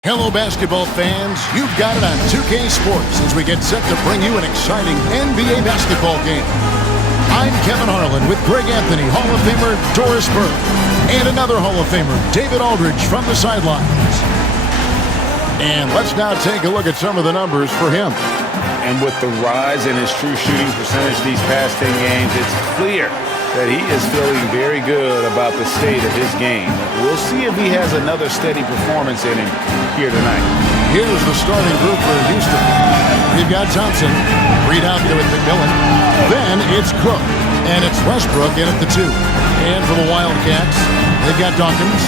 Hello, basketball fans. You've got it on 2K Sports as we get set to bring you an exciting NBA basketball game. I'm Kevin Harlan with Greg Anthony, Hall of Famer Doris Burke, and another Hall of Famer, David Aldridge, from the sidelines. And let's now take a look at some of the numbers for him. And with the rise in his true shooting percentage these past 10 games, it's clear that he is feeling very good about the state of his game. We'll see if he has another steady performance in him here tonight. Here's the starting group for Houston. We've got Thompson, Reed out there with McMillan. Then it's Cook, and it's Westbrook in at the 2. And for the Wildcats, they've got Dawkins,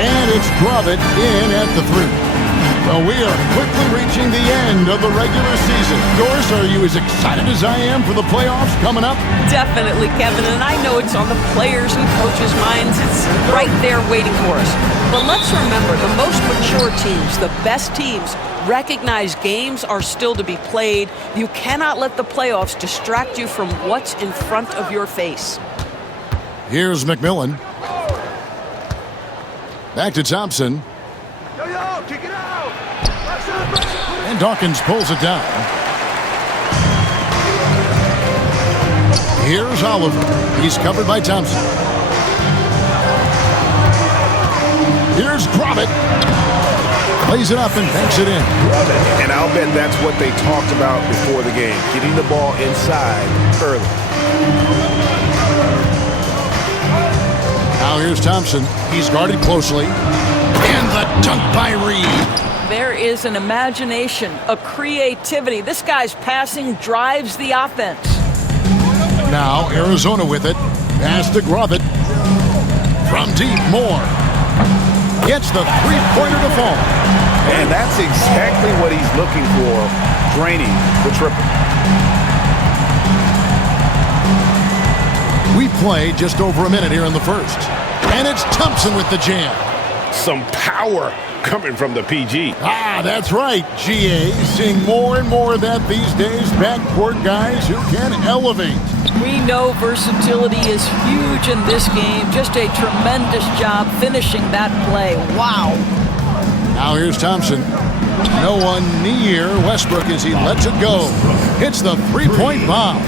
and it's Grovett in at the 3. Well, we are quickly reaching the end of the regular season. Doris, are you as excited as I am for the playoffs coming up? Definitely, Kevin, and I know it's on the players and coaches' minds. It's right there waiting for us. But let's remember, the most mature teams, the best teams, recognize games are still to be played. You cannot let the playoffs distract you from what's in front of your face. Here's McMillan. Back to Thompson. Kick it out! And Dawkins pulls it down. Here's Oliver. He's covered by Thompson. Here's Grovett. Plays it up and banks it in. And I'll bet that's what they talked about before the game, getting the ball inside early. Now here's Thompson. He's guarded closely. And the dunk by Reed. There is an imagination, a creativity. This guy's passing drives the offense. Now Arizona with it. Pass to Grovett. From deep, Moore. Gets the three-pointer to fall. And that's exactly what he's looking for, draining the triple. We play just over a minute here in the first. And it's Thompson with the jam. Some power coming from the PG. Ah, that's right, GA. Seeing more and more of that these days. Backcourt guys who can elevate. We know versatility is huge in this game. Just a tremendous job finishing that play. Wow. Now here's Thompson. No one near Westbrook as he lets it go. Hits the three-point bomb.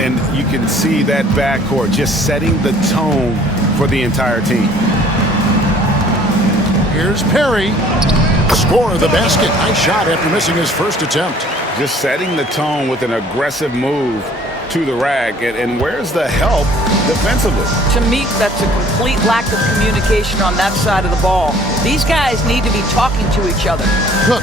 And you can see that backcourt just setting the tone for the entire team. Here's Perry. Score of the basket. Nice shot after missing his first attempt. Just setting the tone with an aggressive move to the rack. And where's the help defensively? To me, that's a complete lack of communication on that side of the ball. These guys need to be talking to each other. Cook.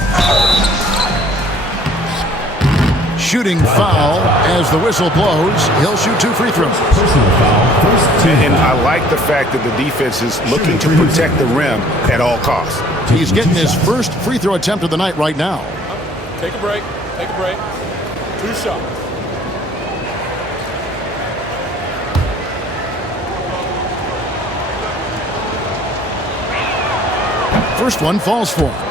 Shooting foul as the whistle blows. He'll shoot 2 free throws. Personal foul, first team. And I like the fact that the defense is looking to protect the rim at all costs. He's getting his first free throw attempt of the night right now. Take a break. Take a break. 2 shots. First one falls for him.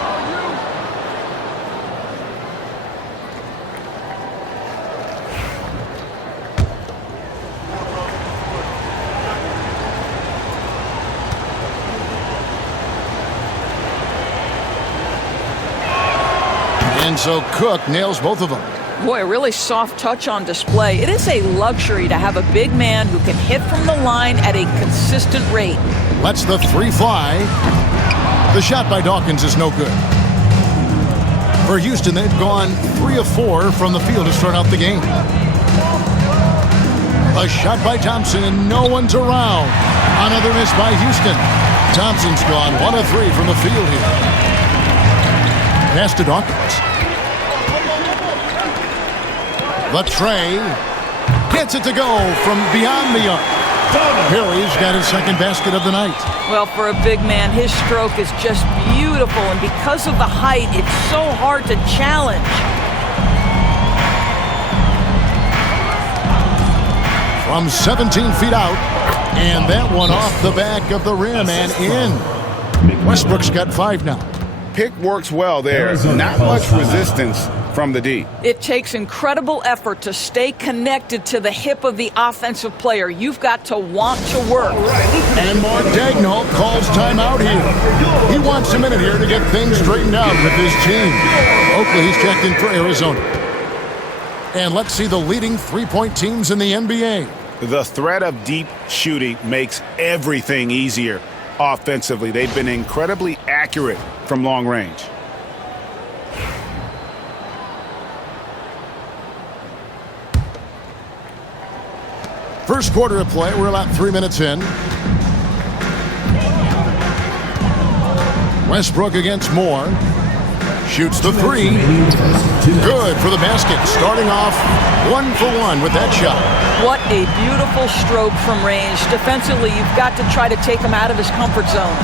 And so Cook nails both of them. Boy, a really soft touch on display. It is a luxury to have a big man who can hit from the line at a consistent rate. Lets the 3 fly. The shot by Dawkins is no good. For Houston, they've gone 3 of 4 from the field to start out the game. A shot by Thompson, and no one's around. Another miss by Houston. Thompson's gone 1 of 3 from the field here. Pass to Dawkins. The tray. Gets it to go from beyond the arc. Perry's got his second basket of the night. Well, for a big man, his stroke is just beautiful, and because of the height, it's so hard to challenge. From 17 feet out, and that one off the back of the rim and in. Westbrook's got 5 now. pick works well there. Not much resistance from the D. It takes incredible effort to stay connected to the hip of the offensive player. You've got to want to work. And Mark Daigneault calls timeout here. He wants a minute here to get things straightened out with his team. Oakley's checked in for Arizona. And let's see the leading three-point teams in the NBA. The threat of deep shooting makes everything easier offensively. They've been incredibly accurate from long range. First quarter of play, we're about 3 minutes in. Westbrook against Moore. Shoots the three. Good for the basket. Starting off 1 for 1 with that shot. What a beautiful stroke from range. Defensively, you've got to try to take him out of his comfort zone.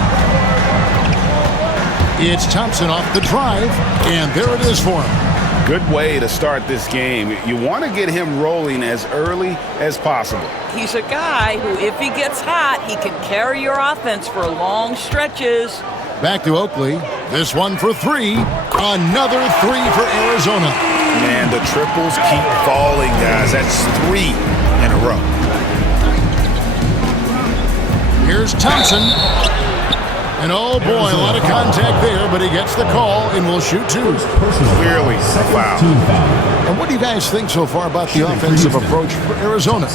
It's Thompson off the drive, and there it is for him. Good way to start this game. You want to get him rolling as early as possible. He's a guy who, if he gets hot, he can carry your offense for long stretches. Back to Oakley. This one for three. Another three for Arizona. Man, the triples keep falling, guys. That's 3 in a row. Here's Thompson. And oh boy, a lot of contact there, but he gets the call and will shoot two. Clearly, wow. And what do you guys think so far about the offensive approach for Arizona?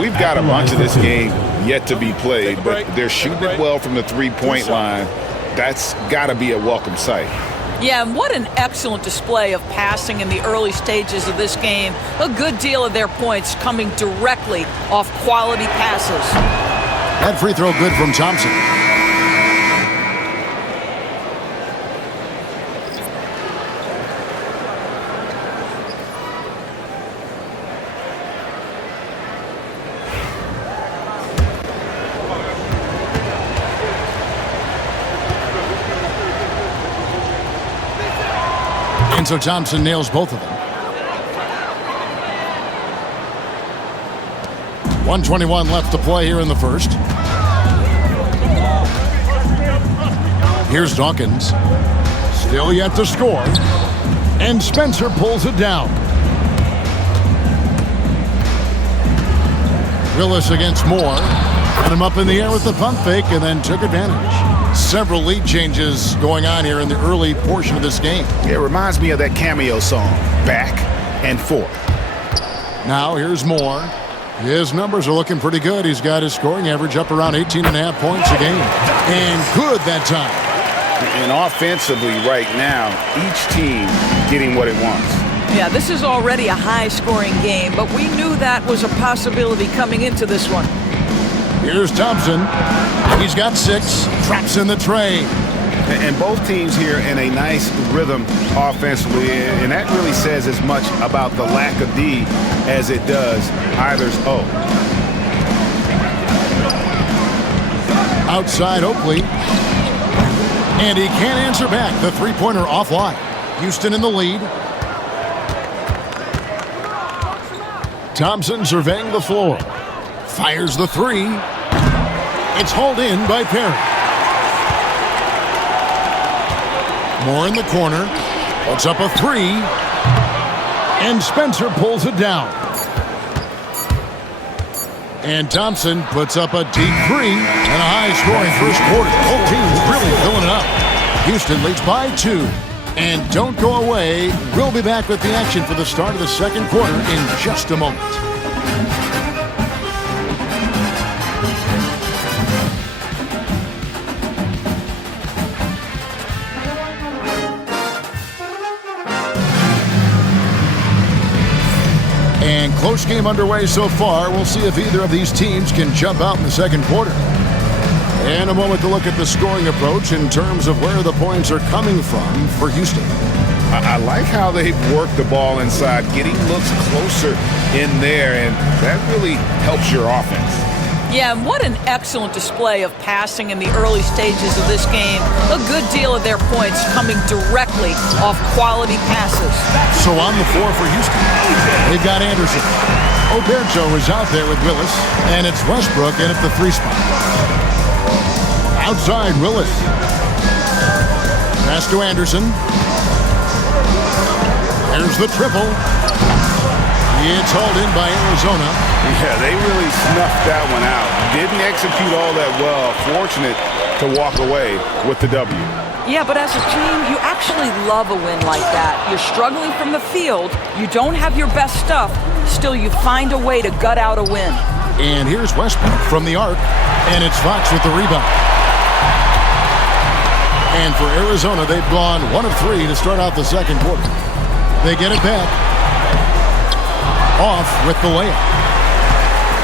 We've got a bunch of this game yet to be played, but they're shooting it well from the three-point line. That's got to be a welcome sight. Yeah, and what an excellent display of passing in the early stages of this game. A good deal of their points coming directly off quality passes. That free throw good from Thompson. And so Thompson nails both of them. 1:21 left to play here in the first. Here's Dawkins. Still yet to score. And Spencer pulls it down. Willis against Moore. Got him up in the air with the pump fake and then took advantage. Several lead changes going on here in the early portion of this game. It reminds me of that cameo song, Back and Forth. Now here's Moore. His numbers are looking pretty good. He's got his scoring average up around 18.5 points a game. And good that time. And offensively right now, each team getting what it wants. Yeah, this is already a high-scoring game, but we knew that was a possibility coming into this one. Here's Thompson. He's got 6. Drops in the tray. And both teams here in a nice rhythm offensively, and that really says as much about the lack of D as it does either's O. Outside Oakley. And he can't answer back. The three-pointer offline. Houston in the lead. Thompson surveying the floor. Fires the three. It's hauled in by Perry. Moore in the corner. Puts up a three. And Spencer pulls it down. And Thompson puts up a deep three. And a high-scoring first quarter. Both teams really filling it up. Houston leads by 2. And don't go away. We'll be back with the action for the start of the second quarter in just a moment. And close game underway so far. We'll see if either of these teams can jump out in the second quarter. And a moment to look at the scoring approach in terms of where the points are coming from for Houston. I like how they've worked the ball inside, getting looks closer in there, and that really helps your offense. Yeah, and what an excellent display of passing in the early stages of this game. A good deal of their points coming directly off quality passes. So on the floor for Houston, they've got Anderson. Oberto is out there with Willis, and it's Westbrook in at the 3 spot. Outside Willis. Pass to Anderson. There's the triple. It's hauled in by Arizona. Yeah, they really snuffed that one out. Didn't execute all that well. Fortunate to walk away with the W. Yeah, but as a team, you actually love a win like that. You're struggling from the field. You don't have your best stuff. Still, you find a way to gut out a win. And here's Westbrook from the arc. And it's Fox with the rebound. And for Arizona, they've gone 1 of 3 to start out the second quarter. They get it back. Off with the layup.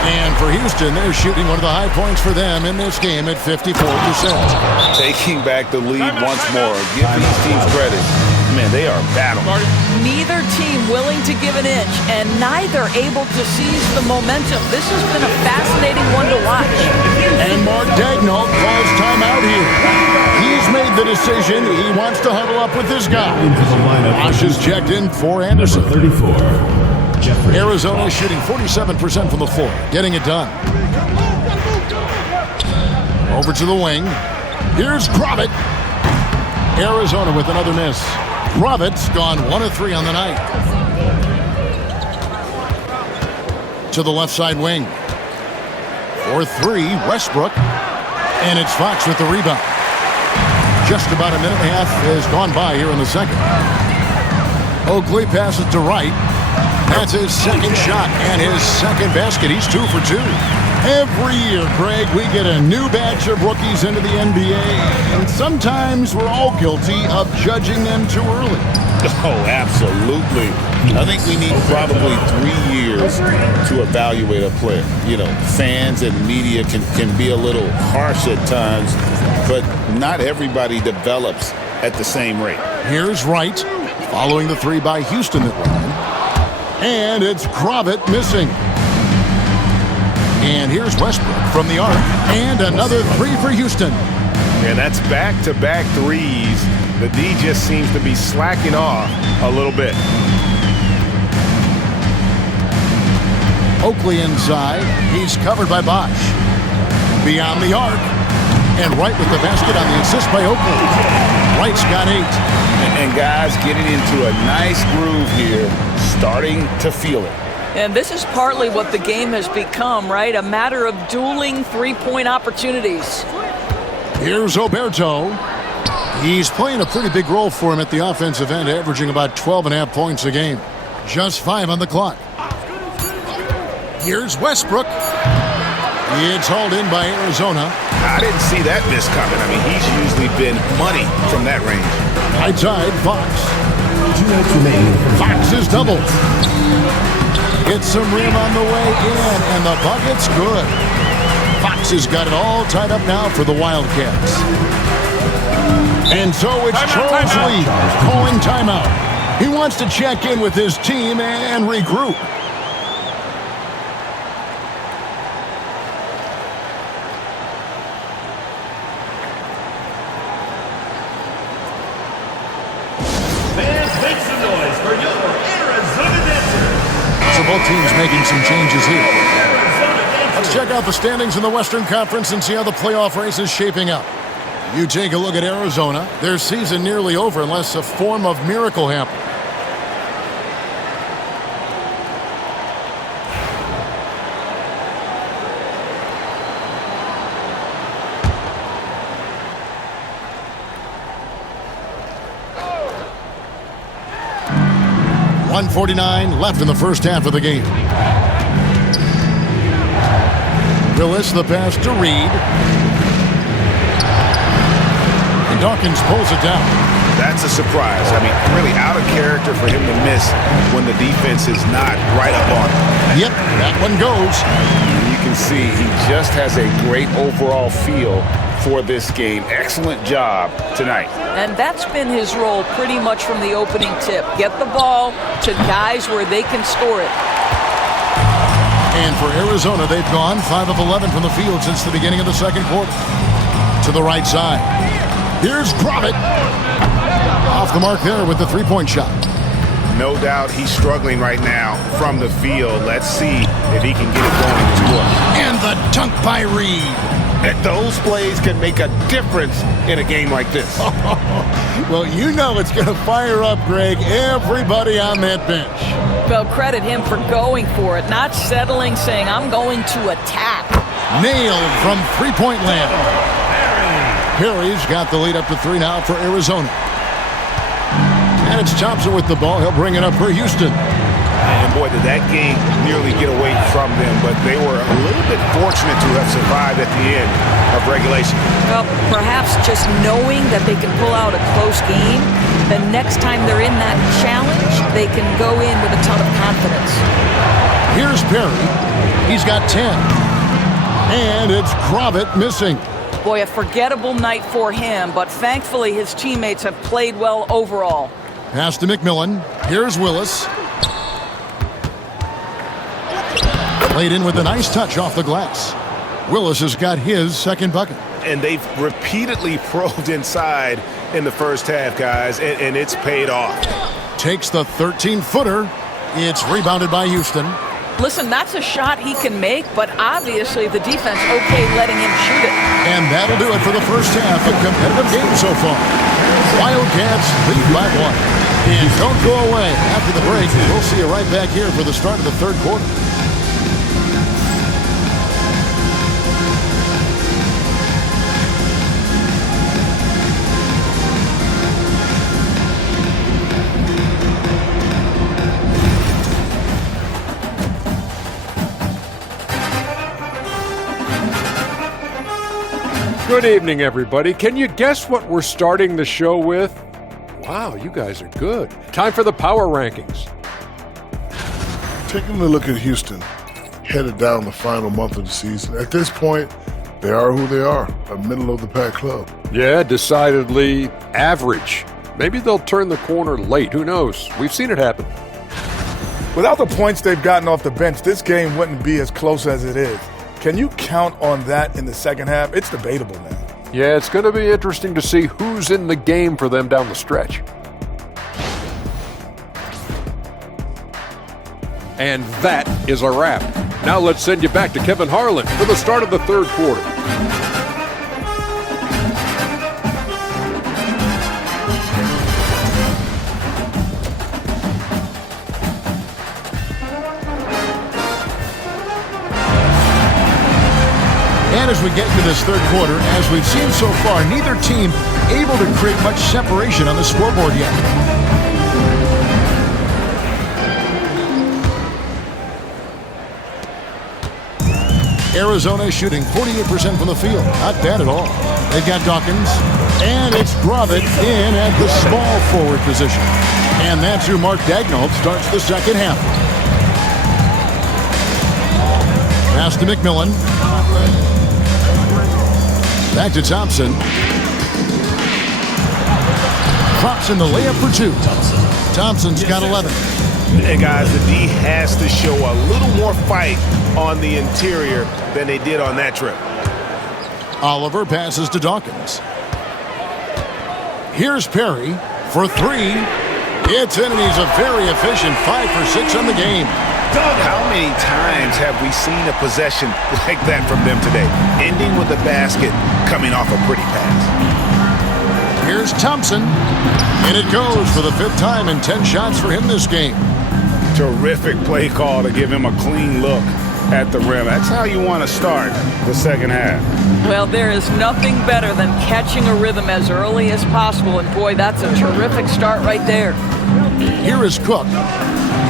And for Houston, they're shooting one of the high points for them in this game at 54%. Taking back the lead once more. Give these teams credit. Man, they are battling. Neither team willing to give an inch, and neither able to seize the momentum. This has been a fascinating one to watch. And Mark Daigneault calls timeout here. He's made the decision. He wants to huddle up with this guy. Bosch is checked in for Anderson. 34. Arizona shooting 47% from the floor, getting it done. Over to the wing. Here's Kravitz. Arizona with another miss. Kravitz gone 1 of 3 on the night. To the left side wing. For 3, Westbrook. And it's Fox with the rebound. Just about a minute and a half has gone by here in the second. Oakley passes to Wright. That's his second shot and his second basket. He's 2 for 2. Every year, Greg, we get a new batch of rookies into the NBA, and sometimes we're all guilty of judging them too early. Oh, absolutely. I think we need probably 3 years to evaluate a player. You know, fans and media can be a little harsh at times, but not everybody develops at the same rate. Here's Wright, following the 3 by Houston that ran. And it's Kravitz missing. And here's Westbrook from the arc. And another 3 for Houston. And that's back-to-back threes. The D just seems to be slacking off a little bit. Oakley inside. He's covered by Bosch. Beyond the arc. And Wright with the basket on the assist by Oakley. Wright's got 8. And guys getting into a nice groove here, starting to feel it. And this is partly what the game has become, right? A matter of dueling three-point opportunities. Here's Oberto. He's playing a pretty big role for him at the offensive end, averaging about 12.5 points a game. Just 5 on the clock. Here's Westbrook. It's hauled in by Arizona. I didn't see that miss coming. I mean, he's usually been money from that range. High tide, Fox. 2 minutes remaining. Fox is doubled. Gets some rim on the way in, and the bucket's good. Fox has got it all tied up now for the Wildcats. And so it's Charles Lee calling timeout. He wants to check in with his team and regroup. Both teams making some changes here. Let's check out the standings in the Western Conference and see how the playoff race is shaping up. You take a look at Arizona. Their season nearly over unless a form of miracle happens. .149 left in the first half of the game. Willis the pass to Reed. And Dawkins pulls it down. That's a surprise. I mean, really out of character for him to miss when the defense is not right up on him. Yep, that one goes. You can see he just has a great overall feel for this game. Excellent job tonight. And that's been his role pretty much from the opening tip. Get the ball to guys where they can score it. And for Arizona, they've gone 5 of 11 from the field since the beginning of the second quarter. To the right side. Here's Kravitz. Off the mark there with the three-point shot. No doubt he's struggling right now from the field. Let's see if he can get it going to score. And the dunk by Reed. And those plays can make a difference in a game like this. Well, you know it's going to fire up, Greg, everybody on that bench. Well, credit him for going for it, not settling, saying, I'm going to attack. Nailed from three-point land. Perry's got the lead up to 3 now for Arizona. And it's Thompson with the ball. He'll bring it up for Houston. And boy, did that game nearly get away from them, but they were a little bit fortunate to have survived at the end of regulation. Well, perhaps just knowing that they can pull out a close game, the next time they're in that challenge, they can go in with a ton of confidence. Here's Perry. He's got 10. And it's Kravitz missing. Boy, a forgettable night for him, but thankfully his teammates have played well overall. Pass to McMillan. Here's Willis. Played in with a nice touch off the glass. Willis has got his second bucket. And they've repeatedly probed inside in the first half, guys, and it's paid off. Takes the 13-footer. It's rebounded by Houston. Listen, that's a shot he can make, but obviously the defense okay letting him shoot it. And that'll do it for the first half. A competitive game so far. Wildcats lead by 1. And don't go away. After the break, we'll see you right back here for the start of the third quarter. Good evening, everybody. Can you guess what we're starting the show with? Wow, you guys are good. Time for the power rankings. Taking a look at Houston, headed down the final month of the season. At this point, they are who they are, a middle-of-the-pack club. Yeah, decidedly average. Maybe they'll turn the corner late. Who knows? We've seen it happen. Without the points they've gotten off the bench, this game wouldn't be as close as it is. Can you count on that in the second half? It's debatable now. Yeah, it's going to be interesting to see who's in the game for them down the stretch. And that is a wrap. Now let's send you back to Kevin Harlan for the start of the third quarter. And as we get into this third quarter, as we've seen so far, neither team able to create much separation on the scoreboard yet. Arizona shooting 48% from the field. Not bad at all. They've got Dawkins. And it's Kravitz in at the small forward position. And that's who Mark Daigneault starts the second half. Pass to McMillan. Back to Thompson. Drops in the layup for 2. Thompson's got 11. And guys, the D has to show a little more fight on the interior than they did on that trip. Oliver passes to Dawkins. Here's Perry for 3. It's in, and he's a very efficient 5 for 6 on the game. How many times have we seen a possession like that from them today? Ending with a basket, coming off a pretty pass. Here's Thompson, and it goes for the 5th time and 10 shots for him this game. Terrific play call to give him a clean look at the rim. That's how you want to start the second half. Well, there is nothing better than catching a rhythm as early as possible, and boy, that's a terrific start right there. Here is Cook.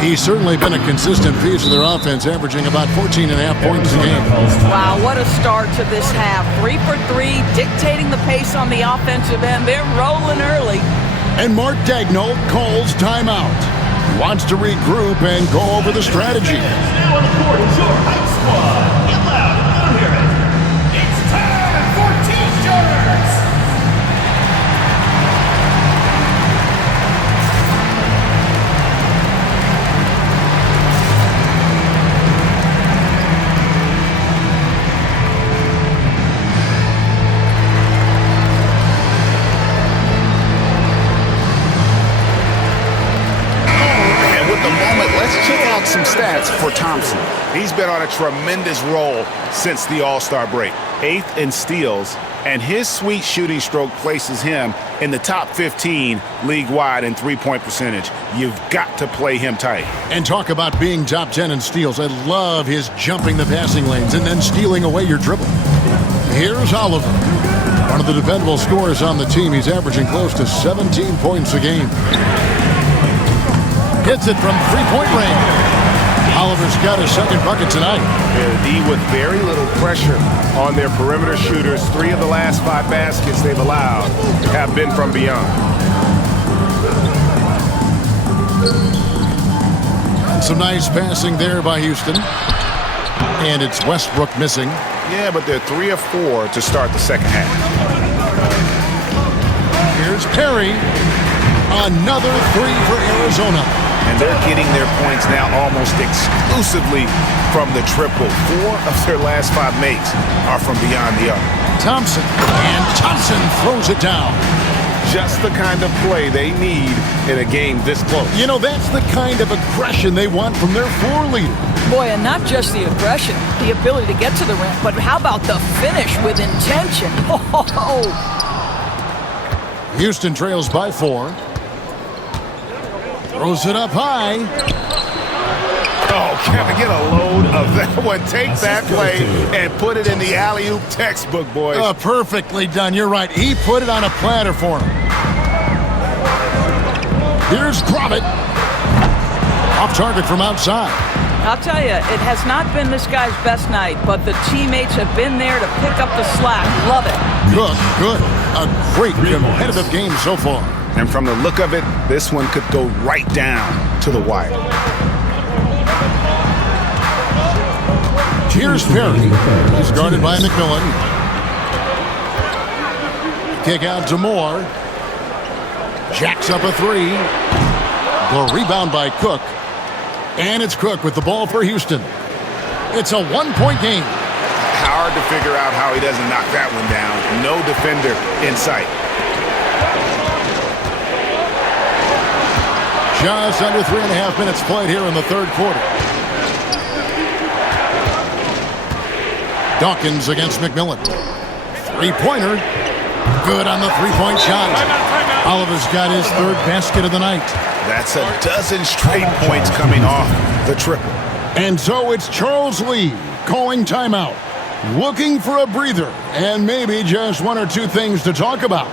He's certainly been a consistent piece of their offense, averaging about 14.5 points a game. Wow, what a start to this half. 3 for 3, dictating the pace on the offensive end. They're rolling early. And Mark Daigneault calls timeout. He wants to regroup and go over the strategy. Now on the court is your hype squad. Get loud and let them hear it. It's time for T-shirts. moment, let's check out some stats for Thompson. He's been on a tremendous roll since the All-Star break. 8th in steals, and his sweet shooting stroke places him in the top 15 league-wide in three-point percentage. You've got to play him tight. And talk about being top 10 in steals. I love his jumping the passing lanes and then stealing away your dribble. Here's Oliver, one of the dependable scorers on the team. He's averaging close to 17 points a game. Hits it from three-point range. Oliver's got his second bucket tonight. D with very little pressure on their perimeter shooters. 3 of the last 5 baskets they've allowed have been from beyond. And some nice passing there by Houston. And it's Westbrook missing. Yeah, but they're 3 of 4 to start the second half. Here's Perry. Another 3 for Arizona. And they're getting their points now almost exclusively from the triple. 4 of their last 5 makes are from beyond the arc. Thompson. And Thompson throws it down. Just the kind of play they need in a game this close. You know, that's the kind of aggression they want from their floor leader. Boy, and not just the aggression, the ability to get to the rim, but how about the finish with intention? Oh. Houston trails by 4. Throws it up high. Oh, can I get a load of that one? Take that play and put it in the alley-oop textbook, boys. Perfectly done. You're right. He put it on a platter for him. Here's Gromit. Off target from outside. I'll tell you, it has not been this guy's best night, but the teammates have been there to pick up the slack. Love it. Good. A great competitive game so far. And from the look of it, this one could go right down to the wire. Here's Perry. He's guarded by McMillan. Kick out to Moore. Jacks up a 3. The rebound by Cook. And it's Cook with the ball for Houston. It's a 1-point game. Hard to figure out how he doesn't knock that one down. No defender in sight. Just under 3.5 minutes played here in the third quarter. Dawkins against McMillan. Three-pointer. Good on the three-point shot. Oliver's got his third basket of the night. That's a dozen straight points coming off the triple. And so it's Charles Lee calling timeout, looking for a breather, and maybe just 1 or 2 things to talk about.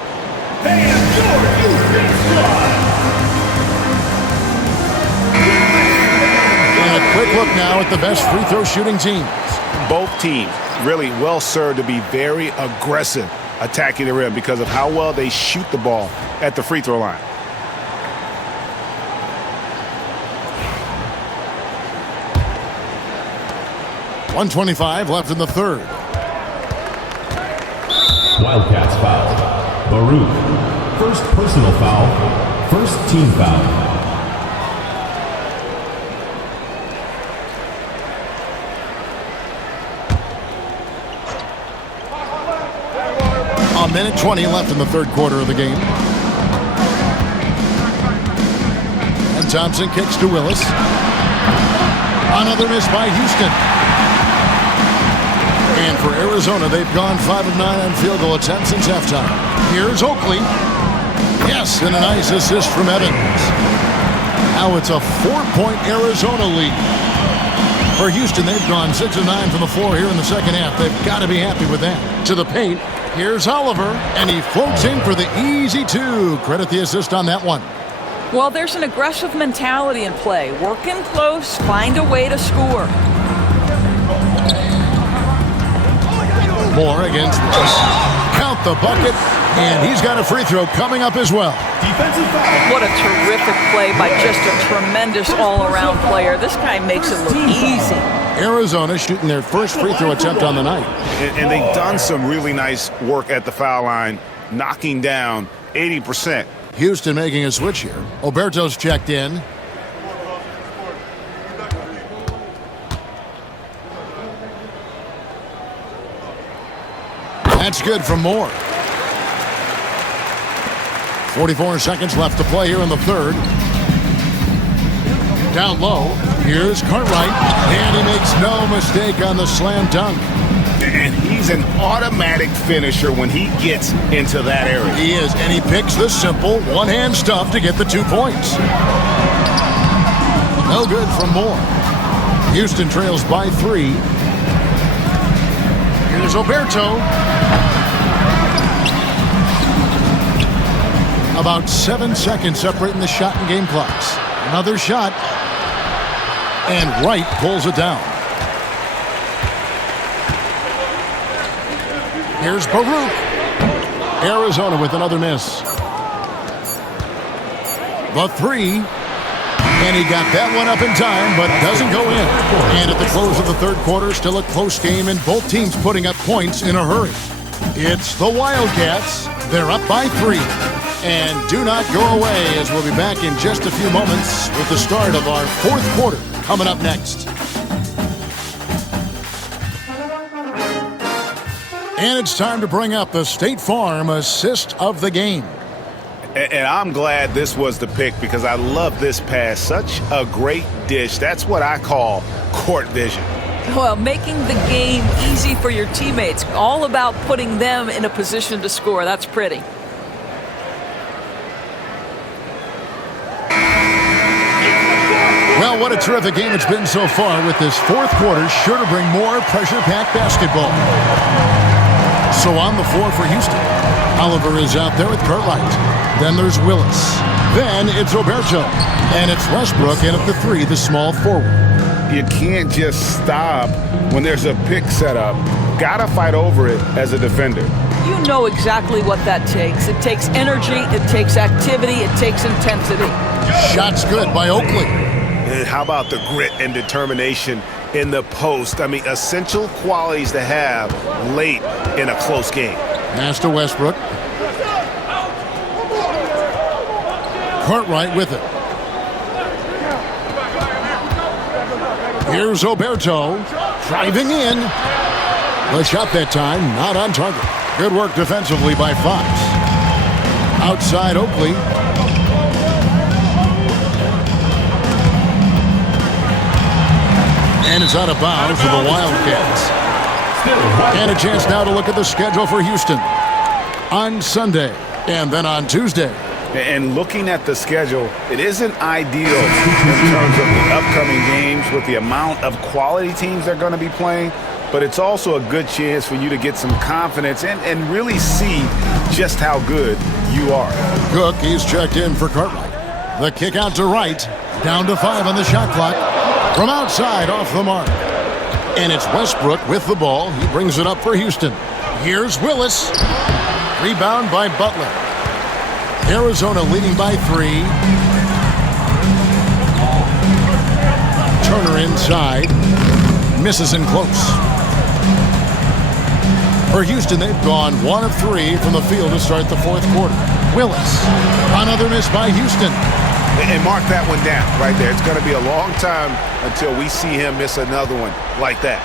And a quick look now at the best free throw shooting teams. Both teams really well served to be very aggressive attacking the rim because of how well they shoot the ball at the free throw line. .125 left in the third. Wildcats foul. Baruch. First personal foul. First team foul. A minute 20 left in the third quarter of the game. And Thompson kicks to Willis. Another miss by Houston. And for Arizona, they've gone 5 of 9 on field goal attempts since halftime. Here's Oakley. Yes, and a nice assist from Evans. Now it's a 4-point Arizona lead. For Houston, they've gone 6 of 9 from the floor here in the second half. They've got to be happy with that. To the paint, here's Oliver, and he floats in for the easy 2. Credit the assist on that one. Well, there's an aggressive mentality in play. Work in close, find a way to score. Moore against Russ. Count the bucket, and he's got a free throw coming up as well. Defensive foul. What a terrific play by just a tremendous all-around player. This guy makes it look easy. Arizona shooting their first free throw attempt on the night. And they've done some really nice work at the foul line, knocking down 80%. Houston making a switch here. Oberto's checked in. That's good from Moore. 44 seconds left to play here in the third. Down low, here's Cartwright, and he makes no mistake on the slam dunk. And he's an automatic finisher when he gets into that area. He is, and he picks the simple one-hand stuff to get the 2 points. No good from Moore. Houston trails by 3. Here's Oberto. About 7 seconds separating the shot and game clocks. Another shot. And Wright pulls it down. Here's Baruch. Arizona with another miss. The 3. And he got that one up in time, but doesn't go in. And at the close of the third quarter, still a close game, and both teams putting up points in a hurry. It's the Wildcats. They're up by 3. And do not go away, as we'll be back in just a few moments with the start of our fourth quarter coming up next. And it's time to bring up the State Farm assist of the game. And I'm glad this was the pick because I love this pass. Such a great dish. That's what I call court vision. Well, making the game easy for your teammates. All about putting them in a position to score. That's pretty. Well, what a terrific game it's been so far with this fourth quarter. Sure to bring more pressure-packed basketball. So on the floor for Houston, Oliver is out there with Cartwright. Then there's Willis. Then it's Oberto. And it's Westbrook in at the 3, the small forward. You can't just stop when there's a pick set up. Gotta fight over it as a defender. You know exactly what that takes. It takes energy, it takes activity, it takes intensity. Shot's good by Oakley. And how about the grit and determination in the post? I mean, essential qualities to have late in a close game. Pass to Westbrook. Cartwright with it. Here's Oberto driving in. The shot that time not on target. Good work defensively by Fox. Outside Oakley. And it's out of bounds for the Wildcats. And a chance now to look at the schedule for Houston on Sunday and then on Tuesday. And looking at the schedule, it isn't ideal in terms of the upcoming games with the amount of quality teams they're going to be playing, but it's also a good chance for you to get some confidence and really see just how good you are. Cook, he's checked in for Cartwright. The kick out to Wright, down to 5 on the shot clock. From outside, off the mark. And it's Westbrook with the ball. He brings it up for Houston. Here's Willis. Rebound by Butler. Arizona leading by 3. Turner inside. Misses in close. For Houston, they've gone 1 of 3 from the field to start the fourth quarter. Willis. Another miss by Houston. And mark that one down right there. It's going to be a long time until we see him miss another one like that.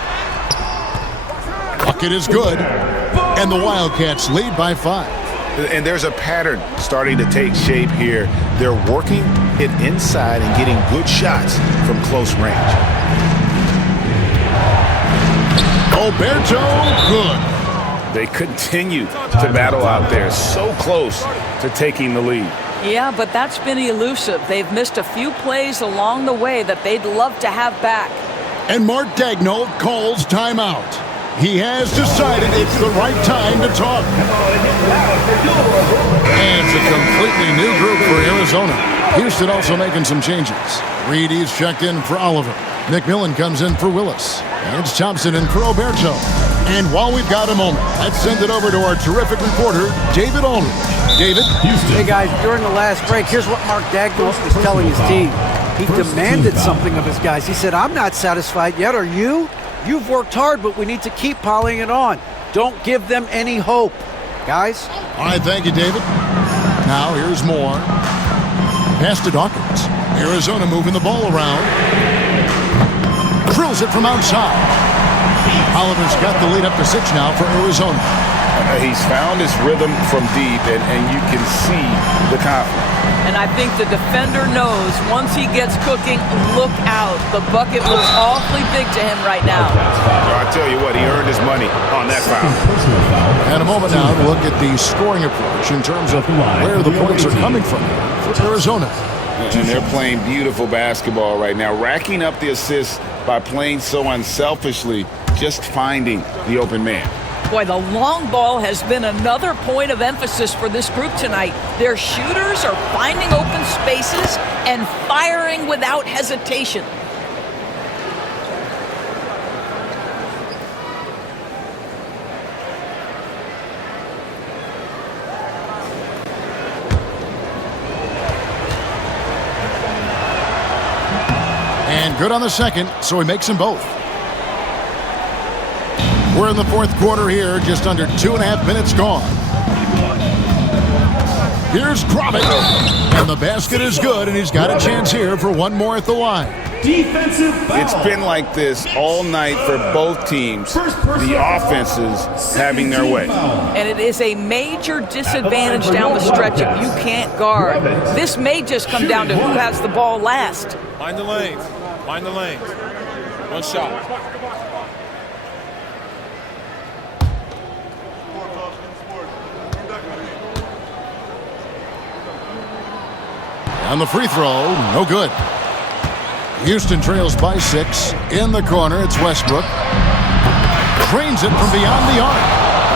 Bucket is good. And the Wildcats lead by 5. And there's a pattern starting to take shape here. They're working it inside and getting good shots from close range. Oberto, good. They continue to battle out there, so close to taking the lead. Yeah, but that's been elusive. They've missed a few plays along the way that they'd love to have back. And Mark Daigneault calls timeout. He has decided it's the right time to talk. And it's a completely new group for Arizona. Houston also making some changes. Reedy's checked in for Oliver. McMillan comes in for Willis. And it's Thompson in for Oberto. And while we've got a moment, let's send it over to our terrific reporter, David Aldridge. David? Houston. Hey, guys, during the last break, here's what Mark Daigneault was telling his team. He demanded something of his guys. He said, I'm not satisfied yet, are you? You've worked hard, but we need to keep piling it on. Don't give them any hope. Guys? All right, thank you, David. Now, here's more. Pass to Dawkins. Arizona moving the ball around. Drills it from outside. Oliver's got the lead up to 6 now for Arizona. He's found his rhythm from deep, and you can see the confidence. And I think the defender knows once he gets cooking, look out. The bucket looks awfully big to him right now. I tell you what, he earned his money on that foul. And a moment now to look at the scoring approach in terms of where the points are coming from for Arizona. And they're playing beautiful basketball right now, racking up the assists by playing so unselfishly, just finding the open man. Boy, the long ball has been another point of emphasis for this group tonight. Their shooters are finding open spaces and firing without hesitation. And good on the second, so he makes them both. We're in the fourth quarter here, just under 2.5 minutes gone. Here's Kravic, and the basket is good, and he's got a chance here for one more at the line. Defensive foul. It's been like this all night for both teams, the offenses having their way. And it is a major disadvantage down the stretch if you can't guard. This may just come down to who has the ball last. Mind the lanes. Mind the lanes. One shot. On the free throw, no good. Houston trails by 6. In the corner, it's Westbrook. Drains it from beyond the arc.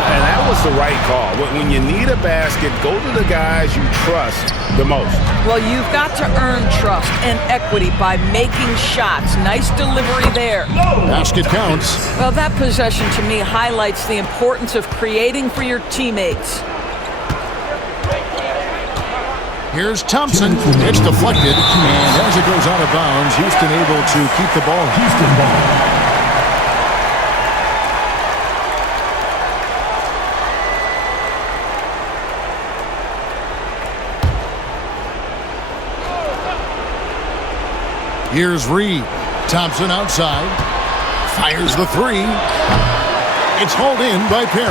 And that was the right call. When you need a basket, go to the guys you trust the most. Well, you've got to earn trust and equity by making shots. Nice delivery there. Basket counts. Well, that possession to me highlights the importance of creating for your teammates. Here's Thompson. It's deflected, and as it goes out of bounds, Houston able to keep the ball. Houston ball. Here's Reed. Thompson outside. Fires the three. It's hauled in by Perry.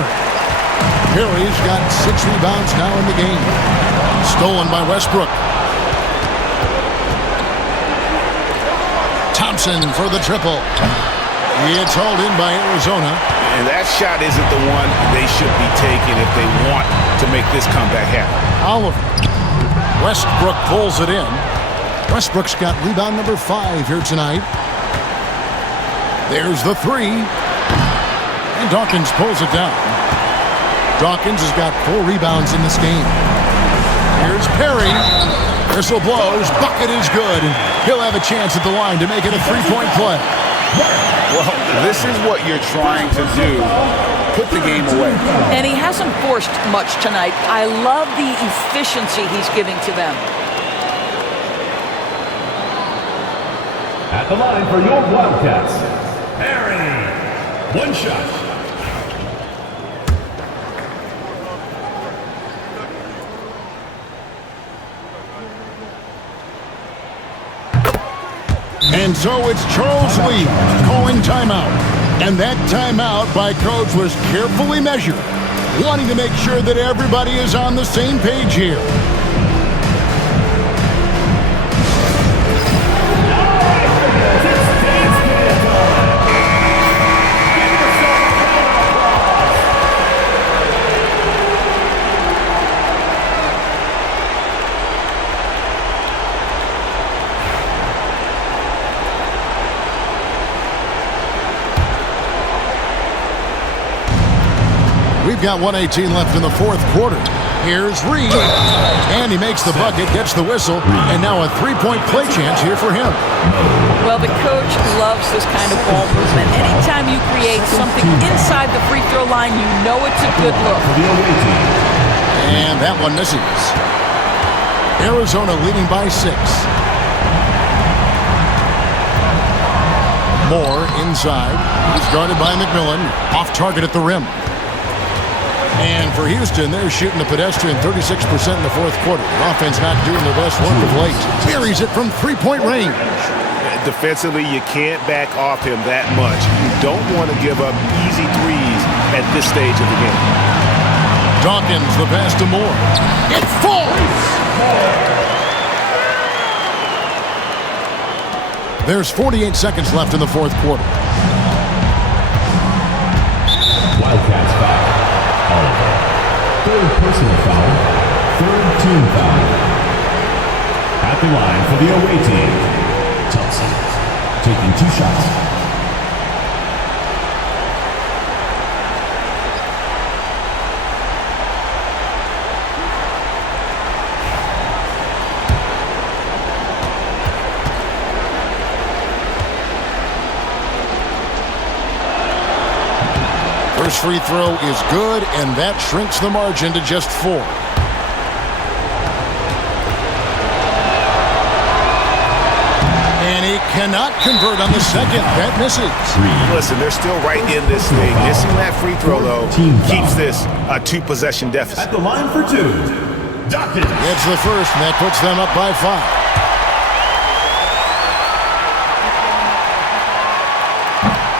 Perry's got 6 rebounds now in the game. Stolen by Westbrook. Thompson for the triple. It's hauled in by Arizona. And that shot isn't the one they should be taking if they want to make this comeback happen. Oliver. Westbrook pulls it in. Westbrook's got rebound number 5 here tonight. There's the 3. And Dawkins pulls it down. Dawkins has got 4 rebounds in this game. Here's Perry. Whistle blows. Bucket is good. And he'll have a chance at the line to make it a 3-point play. Well, this is what you're trying to do. Put the game away. And he hasn't forced much tonight. I love the efficiency he's giving to them. At the line for your Wildcats, Perry. One shot. And so it's Charles Lee calling timeout. And that timeout by Coach was carefully measured, wanting to make sure that everybody is on the same page here. We've got 1:18 left in the fourth quarter. Here's Reed, and he makes the bucket, gets the whistle, and now a 3-point play chance here for him. Well, the coach loves this kind of ball movement. Anytime you create something inside the free throw line, you know it's a good look. And that one misses. Arizona leading by 6. Moore inside. He's guarded by McMillan. Off target at the rim. And for Houston, they're shooting a pedestrian 36% in the fourth quarter. The offense not doing their best work of late. Buries it from 3-point range. Defensively, you can't back off him that much. You don't want to give up easy threes at this stage of the game. Dawkins, the pass to Moore. It falls! There's 48 seconds left in the fourth quarter. Wildcats foul. Oliver. Third personal foul. Third team foul. At the line for the away team, Thompson taking 2 shots. First free throw is good, and that shrinks the margin to just 4. And he cannot convert on the second. That misses. Listen, they're still right in this thing. Missing that free throw, though, keeps this a 2-possession deficit. At the line for 2, Dawkins. It's the first, and that puts them up by 5.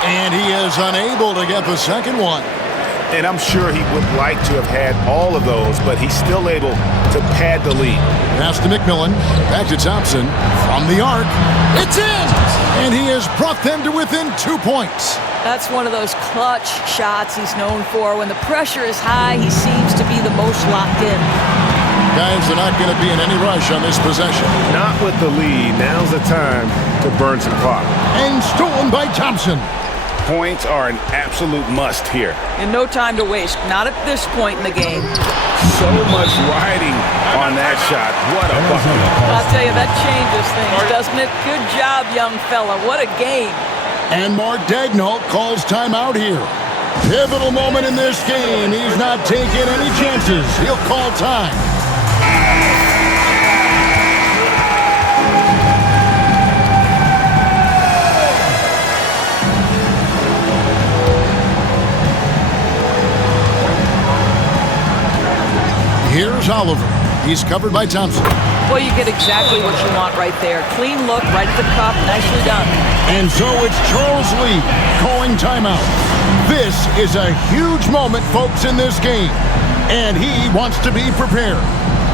And he is unable to get the second one. And I'm sure he would like to have had all of those, but he's still able to pad the lead. Pass to McMillan. Back to Thompson. From the arc. It's in! And he has brought them to within 2 points. That's one of those clutch shots he's known for. When the pressure is high, he seems to be the most locked in. Guys are not going to be in any rush on this possession. Not with the lead. Now's the time to burn some clock. And stolen by Thompson. Points are an absolute must here. And no time to waste. Not at this point in the game. So much riding on that shot. What a bucket. I'll tell you, that changes things, doesn't it? Good job, young fella. What a game. And Mark Daigneault calls timeout here. Pivotal moment in this game. He's not taking any chances. He'll call time. Here's Oliver. He's covered by Thompson. Well, you get exactly what you want right there. Clean look, right at the cup, nicely done. And so it's Charles Lee calling timeout. This is a huge moment, folks, in this game. And he wants to be prepared.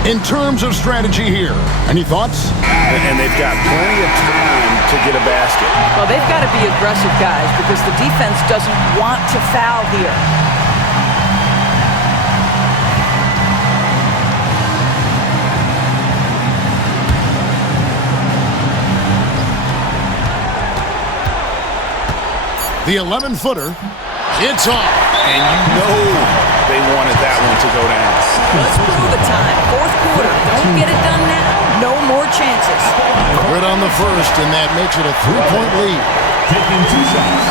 In terms of strategy here, any thoughts? And they've got plenty of time to get a basket. Well, they've got to be aggressive, guys, because the defense doesn't want to foul here. The 11-footer, it's off. And you know they wanted that one to go down. Let's prove it time. Fourth quarter. Don't get it done now. No more chances. Good on the first, and that makes it a 3-point lead. Taking 2 shots.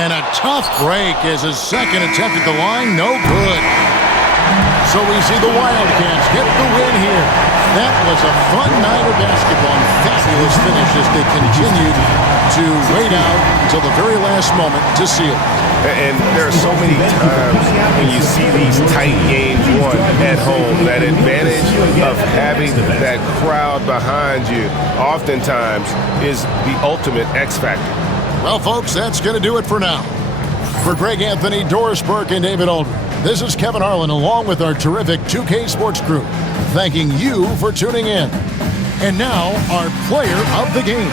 And a tough break as his second attempt at the line, no good. So we see the Wildcats get the win here. That was a fun night of basketball and fabulous finish as they continued to wait out until the very last moment to seal. And there are so many times when you see these tight games won at home, that advantage of having that crowd behind you oftentimes is the ultimate X factor. Well, folks, that's going to do it for now. For Greg Anthony, Doris Burke, and David Aldridge, this is Kevin Harlan along with our terrific 2K Sports crew, thanking you for tuning in. And now, our player of the game.